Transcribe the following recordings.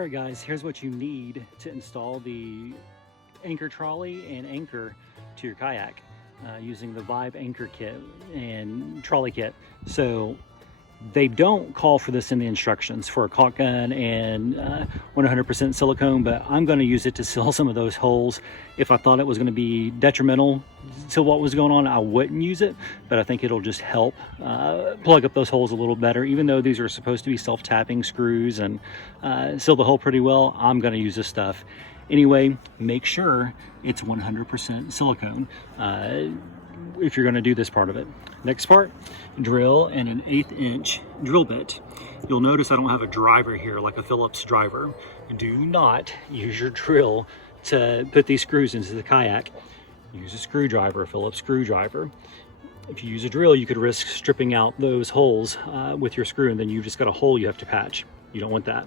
All right guys, here's what you need to install the anchor trolley and anchor to your kayak using the Vibe Anchor kit and trolley kit. So they don't call for this in the instructions for a caulk gun and 100% silicone, but I'm going to use it to seal some of those holes. If I thought it was going to be detrimental to what was going on, I wouldn't use it, but I think it'll just help plug up those holes a little better. Even though these are supposed to be self-tapping screws and seal the hole pretty well, I'm going to use this stuff. Anyway, make sure it's 100% silicone if you're going to do this part of it. Next part, drill and an 1/8 inch drill bit. You'll notice I don't have a driver here like a Phillips driver. Do not use your drill to put these screws into the kayak. Use a screwdriver, a Phillips screwdriver. If you use a drill, you could risk stripping out those holes with your screw, and then you've just got a hole you have to patch. You don't want that.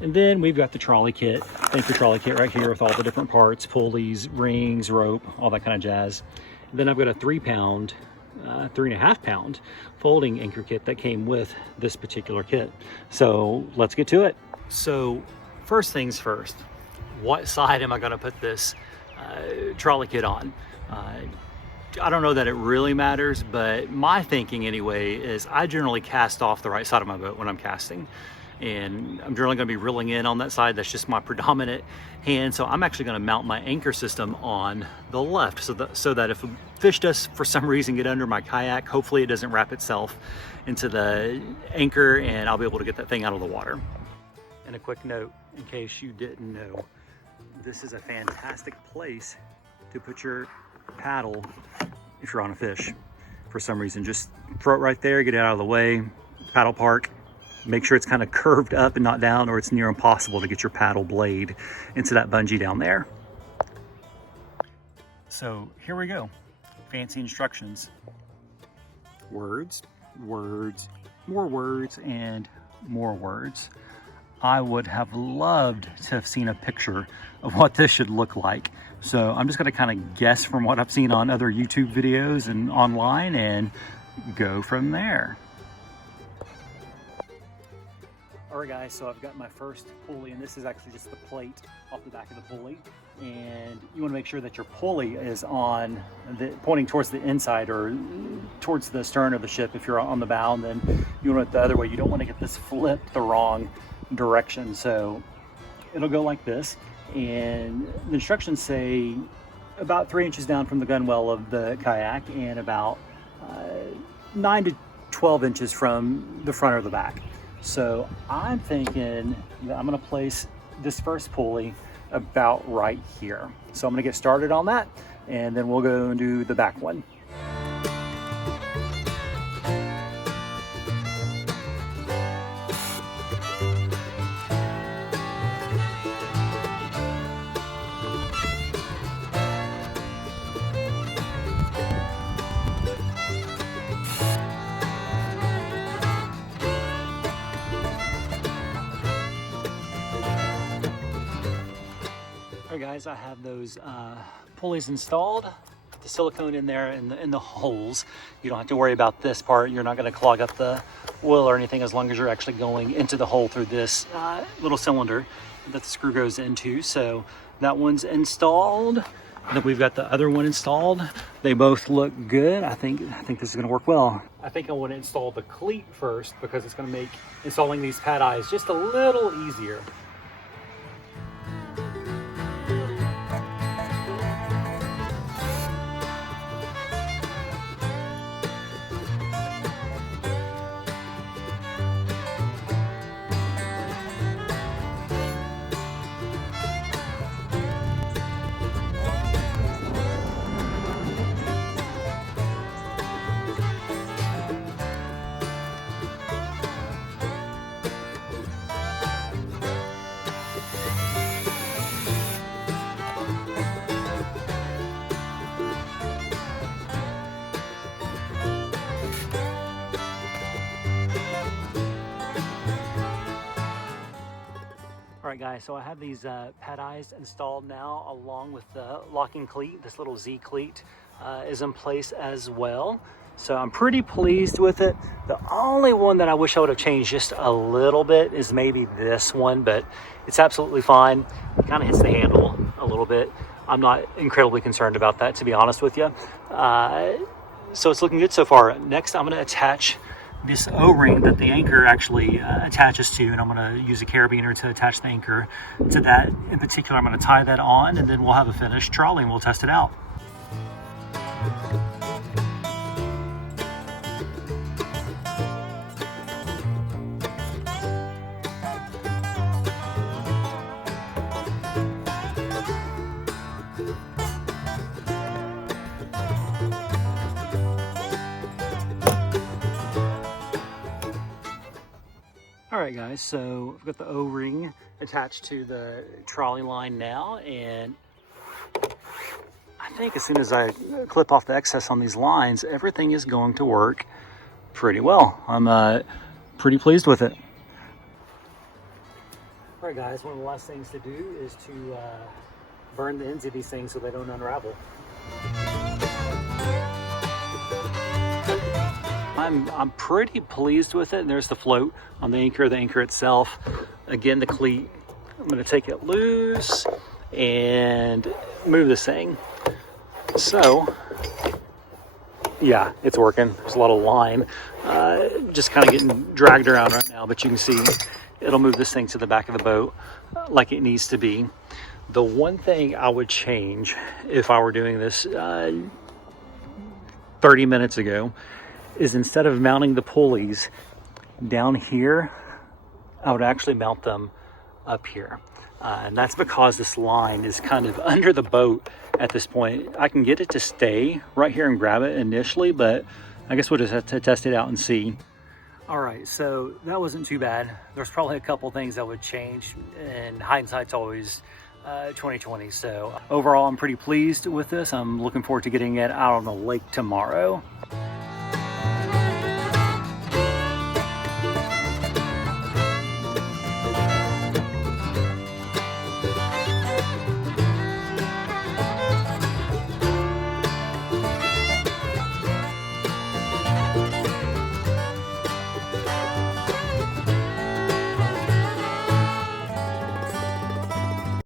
And then we've got the trolley kit, anchor trolley kit right here with all the different parts, pulleys, rings, rope, all that kind of jazz. And then I've got a 3.5 pound folding anchor kit that came with this particular kit. So let's get to it. So first things first, what side am I gonna put this trolley kit on? I don't know that it really matters, but my thinking anyway is I generally cast off the right side of my boat when I'm casting. And I'm generally going to be reeling in on that side. That's just my predominant hand. So I'm actually going to mount my anchor system on the left so that if a fish does for some reason get under my kayak, hopefully it doesn't wrap itself into the anchor and I'll be able to get that thing out of the water. And a quick note, in case you didn't know, this is a fantastic place to put your paddle if you're on a fish. For some reason, just throw it right there, get it out of the way, paddle park. Make sure it's kind of curved up and not down, or it's near impossible to get your paddle blade into that bungee down there. So here we go. Fancy instructions. Words, words, more words, and more words. I would have loved to have seen a picture of what this should look like. So I'm just gonna kind of guess from what I've seen on other YouTube videos and online and go from there. All right guys, so I've got my first pulley, and this is actually just the plate off the back of the pulley. And you wanna make sure that your pulley is pointing towards the inside or towards the stern of the ship if you're on the bow, and then you want it the other way. You don't wanna get this flipped the wrong direction. So it'll go like this. And the instructions say about 3 inches down from the gunwale of the kayak and about 9 to 12 inches from the front or the back. So I'm thinking that I'm gonna place this first pulley about right here. So I'm gonna get started on that, and then we'll go and do the back one. All right guys, I have those pulleys installed, the silicone in there in the holes. You don't have to worry about this part. You're not going to clog up the oil or anything as long as you're actually going into the hole through this little cylinder that the screw goes into. So that one's installed. And then we've got the other one installed. They both look good. I think this is going to work well. I think I want to install the cleat first because it's going to make installing these pad eyes just a little easier. right, guys, so I have these pad eyes installed now along with the locking cleat. This little Z cleat is in place as well. So I'm pretty pleased with it. The only one that I wish I would have changed just a little bit is maybe this one, but it's absolutely fine. It kind of hits the handle a little bit. I'm not incredibly concerned about that, to be honest with you. So it's looking good so far. Next, I'm going to attach this O-ring that the anchor actually attaches to, and I'm going to use a carabiner to attach the anchor to that. In particular, I'm going to tie that on, and then we'll have a finished trolley and we'll test it out. All right, guys, so I've got the O-ring attached to the trolley line now, and I think as soon as I clip off the excess on these lines, everything is going to work pretty well. I'm pretty pleased with it. All right, guys, one of the last things to do is to burn the ends of these things so they don't unravel. I'm pretty pleased with it. And there's the float on the anchor itself. Again, the cleat, I'm going to take it loose and move this thing. So, yeah, it's working. There's a lot of line just kind of getting dragged around right now, but you can see it'll move this thing to the back of the boat like it needs to be. The one thing I would change if I were doing this 30 minutes ago is instead of mounting the pulleys down here, I would actually mount them up here. And that's because this line is kind of under the boat at this point. I can get it to stay right here and grab it initially, but I guess we'll just have to test it out and see. All right, so that wasn't too bad. There's probably a couple things that would change, and hindsight's always 2020. So overall, I'm pretty pleased with this. I'm looking forward to getting it out on the lake tomorrow.